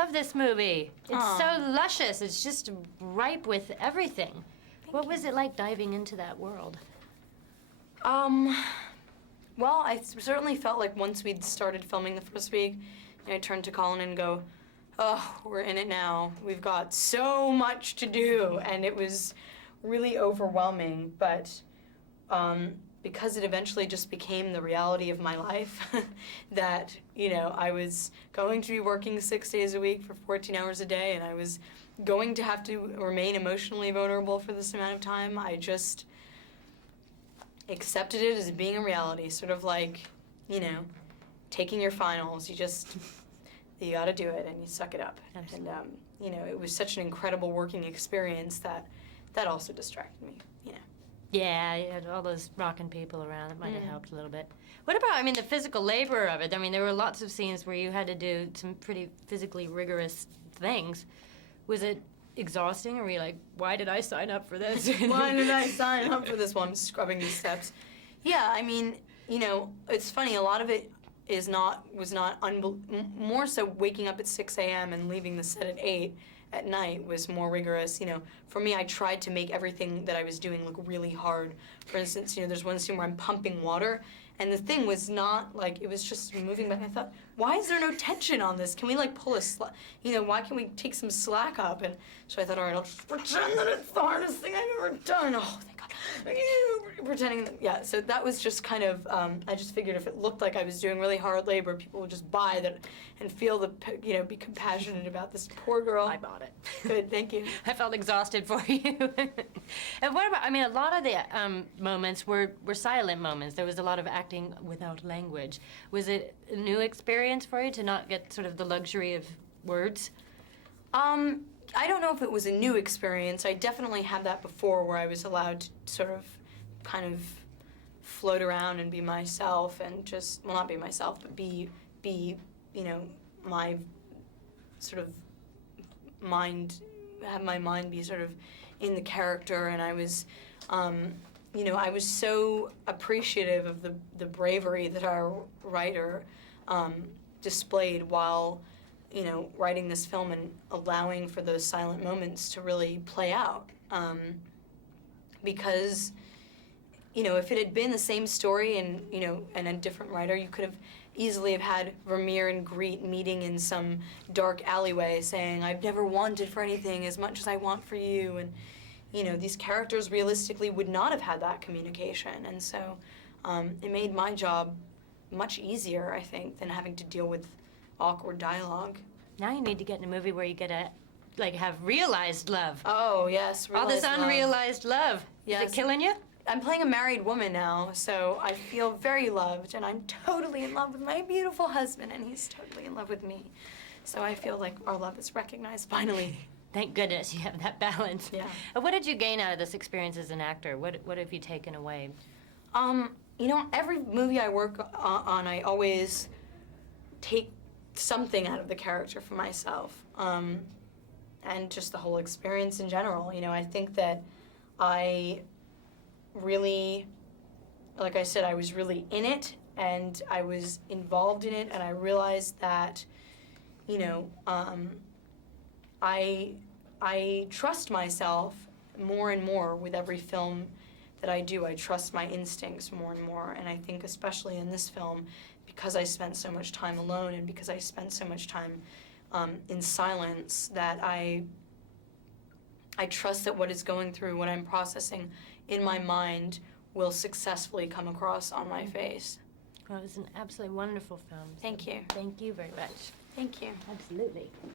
love this movie. It's so luscious. It's just ripe with everything. What was it like diving into that world? Well, I certainly felt like once we'd started filming the first week, I'd turn to Colin and go, oh, we're in it now. We've got so much to do. And it was really overwhelming, but because it eventually just became the reality of my life, that, I was going to be working 6 days a week for 14 hours a day, and I was going to have to remain emotionally vulnerable for this amount of time, I just accepted it as being a reality, sort of like, taking your finals. You gotta do it, and you suck it up. Absolutely. And, it was such an incredible working experience that also distracted me, Yeah, you had all those rocking people around. It might have helped a little bit. What about, the physical labor of it? There were lots of scenes where you had to do some pretty physically rigorous things. Was it exhausting, or were you like, why did I sign up for this? Why did I sign up for this one? I'm scrubbing these steps. Yeah, it's funny, a lot of it more so waking up at 6 a.m. and leaving the set at 8 at night was more rigorous. For me, I tried to make everything that I was doing look really hard. For instance, there's one scene where I'm pumping water, and the thing was not, it was just moving back. I thought, why is there no tension on this? Can we, pull a why can't we take some slack up? And so I thought, all right, I'll just pretend that it's the hardest thing I've ever done. Oh, thank God. Pretending that, yeah, so that was just kind of, I just figured if it looked like I was doing really hard labor, people would just buy that and feel be compassionate about this poor girl. I bought it. Good, thank you. I felt exhausted for you. And what about, a lot of the moments were silent moments. There was a lot of acting without language. Was it a new experience for you to not get sort of the luxury of words? I don't know if it was a new experience. I definitely had that before, where I was allowed to sort of kind of float around and be myself, and just, well, not be myself, but be my sort of mind, have my mind be sort of in the character. And I was, I was so appreciative of the bravery that our writer displayed while writing this film and allowing for those silent moments to really play out. Because, if it had been the same story and, and a different writer, you could have easily have had Vermeer and Greet meeting in some dark alleyway saying, I've never wanted for anything as much as I want for you. And, these characters realistically would not have had that communication. And so it made my job much easier, I think, than having to deal with awkward dialogue. Now you need to get in a movie where you get to, have realized love. Oh, yes, all this unrealized love. Yes. Is it killing you? I'm playing a married woman now, so I feel very loved, and I'm totally in love with my beautiful husband, and he's totally in love with me. So I feel like our love is recognized finally. Thank goodness you have that balance. Yeah. What did you gain out of this experience as an actor? What have you taken away? Every movie I work on, I always take something out of the character for myself, and just the whole experience in general. I think that I really, like I said, I was really in it, and I was involved in it, and I realized that, I trust myself more and more with every film that I do. I trust my instincts more and more, and I think especially in this film, because I spent so much time alone and because I spent so much time in silence, that I trust that what is going through, what I'm processing in my mind, will successfully come across on my face. Well, it was an absolutely wonderful film. Thank you. Thank you very much. Thank you. Absolutely.